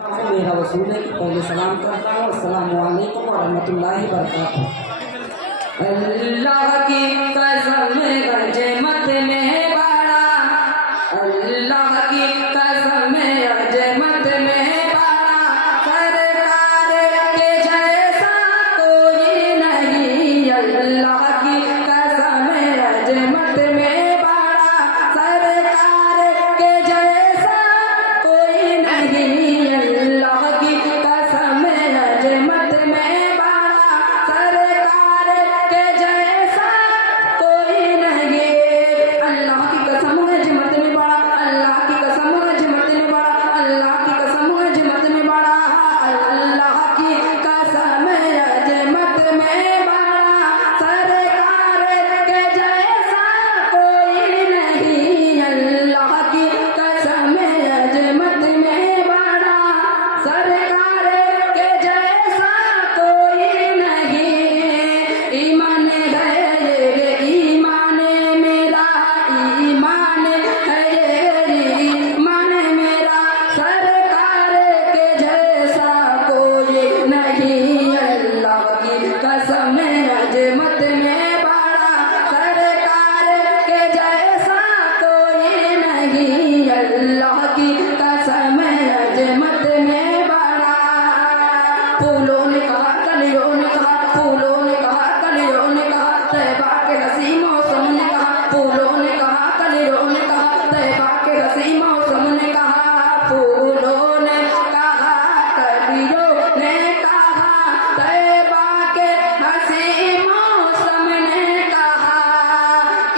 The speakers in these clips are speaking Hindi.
मेरा वसूल है कि पहले सलाम करता हूँ। अस्सलाम वालेकुम व रहमतुल्लाहि व बरकातुहू। अल्लाह की कसम गंजे मत में बड़ा, अल्लाह की कसम गंजे मत में बड़ा, सरकार के जैसा कोई नहीं। अल्लाह की कसम गंजे मत में बड़ा, सरकार के जैसा कोई नहीं। अल्लाह की कसम गंजे मत में बड़ा, सरकार के जैसा कोई नहीं। अल्लाह की कसम अजमत में बड़ा, अल्लाह की कसम अजमत में बड़ा, अल्लाह की कसम अजमत में बड़ा, अल्लाह की कसम अजमत में बड़ा, सरकार के जैसा कोई नहीं। अल्लाह की कसम अजमत में बड़ा, सरकार के जैसा कोई नहीं। ईमान है ये ईमान मेरा, ईमान है ये ईमान मेरा, सरकार के जैसा कोई नहीं। अल्लाह की कसम अजमत में बड़ा, सरकार के जैसा कोई नहीं। अल्लाह की कसम अजमत में बड़ा। फूलों ने कहा कलियों ने कहा, फूलों ने कहा कलियों ने कहा, तैबा के हसी मौसम ने कहा, फूलों ने कहा कलियों ने कहा, तैबा के हसी मौसम ने कहा, फूलों ने कहा कलियों ने कहा, तैबा के हसी मौसम ने कहा।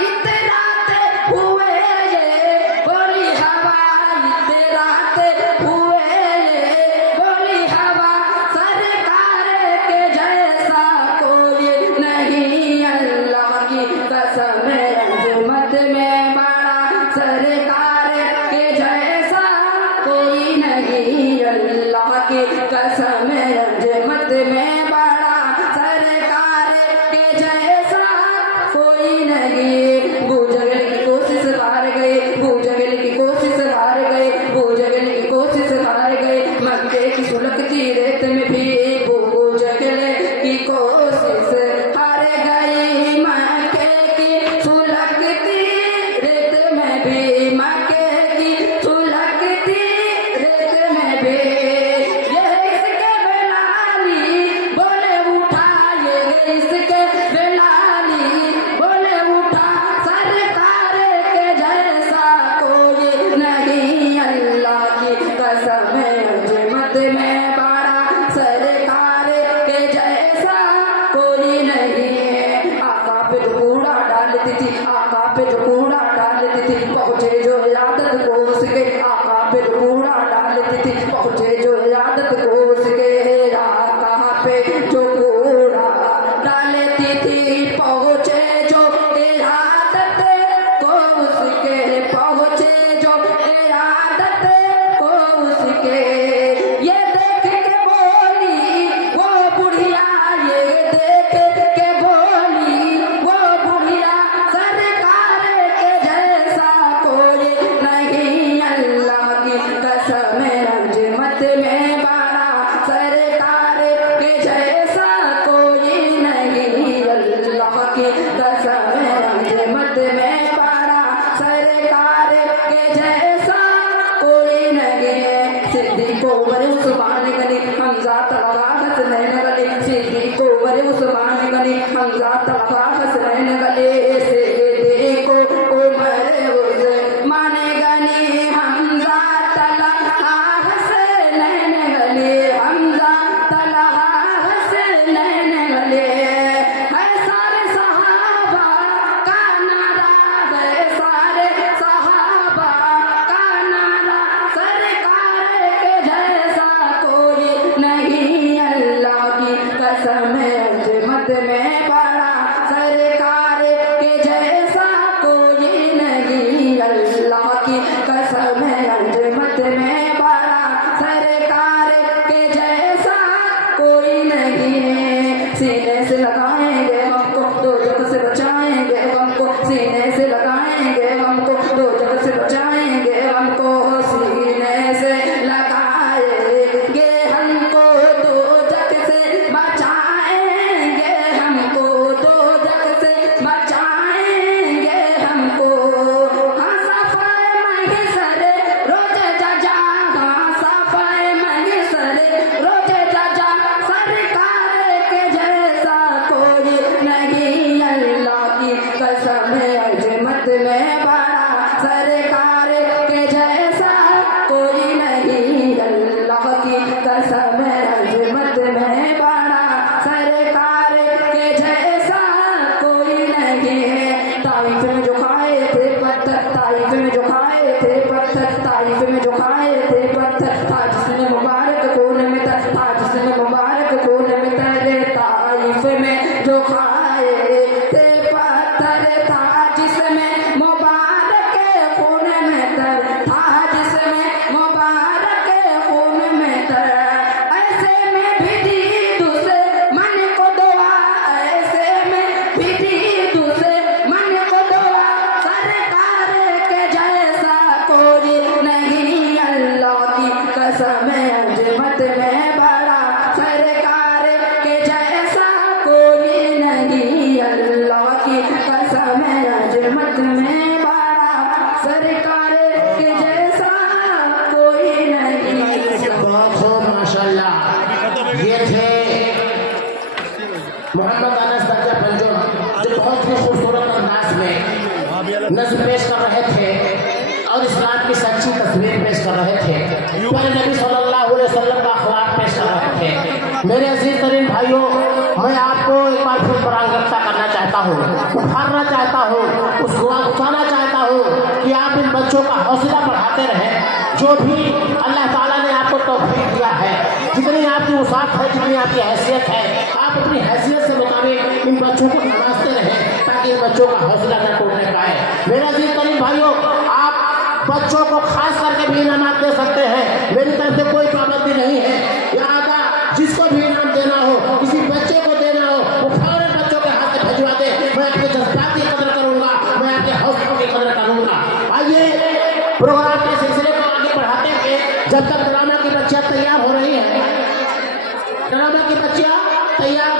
इतराते हुए ये बोली हवा, इतराते हुए ये बोली हवा, सरकार के जैसा कोई नहीं। अल्लाह की कसम अजमत में बड़ा, सरकार के जैसा कोई नहीं। अल्लाह की कसम अजमत में बड़ा, सरकार के जैसा कोई नहीं। बूझगल की कोशिश हार गए, बूझगल की कोशिश हार गए, बूझगल की कोशिश हार गए, मक्के की सुलगती रेत में भी बूझगल की कोशिश हार गई, मक्के की सुलगती रेत में भी, मक्के की सुलगती रेत में भी। ये इसके बेलाली बोले उठा, ये इसके बेलाली बोले उठा, सरकार के जैसा कोई नहीं। अल्लाह की कसम अजमत में बड़ा, सरकार के जैसा कोई नहीं। आका पे जो कूड़ा डालती थी, आका पे जो कूड़ा डालती थी, पहुँचे जो आदत को उसके, आका पे जो कूड़ा डालती थी, पहुँचे जो आदत को उसके, आका पे जो कूड़ा डालती थी, पहुँचे जो आदत को उसके, पहुँचे जो आदत को उसके। ये देख के बोली वो बुढ़िया, ये देख के बोली वो बुढ़िया, सरकार के जैसा कोई नहीं। अल्लाह की कसम अजमत कसम अजमत में बड़ा सरकार के जैसा कोई नहीं। अल्लाह की कसम अजमत में बड़ा सरकार के जैसा कोई नहीं। बहुत खूब माशाल्लाह। ये थे मोहम्मद अनस दर्जा पंजुम जो बहुत ही खूबसूरत अंदाज में नज़्म पेश कर रहे थे और इस्लाम की सच्ची तस्वीर पेश कर रहे थे। प्यारे नबी सल्लल्लाहु अलैहि वसल्लम का अखलाक पेश कर रहे थे। मेरे अजीज तरीन भाइयों, मैं आपको एक बार फिर परांगता करना चाहता हूँ, उठाना चाहता हूँ, उठाना चाहता हूँ कि आप इन बच्चों का हौसला बढ़ाते रहें। जो भी अल्लाह ताला ने आपको तौफीक दिया है, जितनी आपकी वसात है, जितनी आपकी हैसियत है, आप अपनी हैसियत से मुताबिक इन बच्चों को नवाजते रहें ताकि इन बच्चों का हौसला न टूटने पाए। मेरे अजीज तरीन भाइयों, आप बच्चों को खास करके भी इनाम दे सकते हैं। मेरी तरफ से कोई पाबंदी नहीं है। लिहाजा जिसको भी इनाम देना हो, किसी बच्चे को देना हो, वो फौरन बच्चों के हाथ से भिजवा दे। मैं आपके जज्बात की कदर करूंगा, मैं आपके हौसलों की कदर करूंगा। आइए प्रोग्राम के सिलसिले को आगे बढ़ाते हुए, जब तक ड्रामा की बच्चियां तैयार हो रही है, ड्रामा की बच्चियां तैयार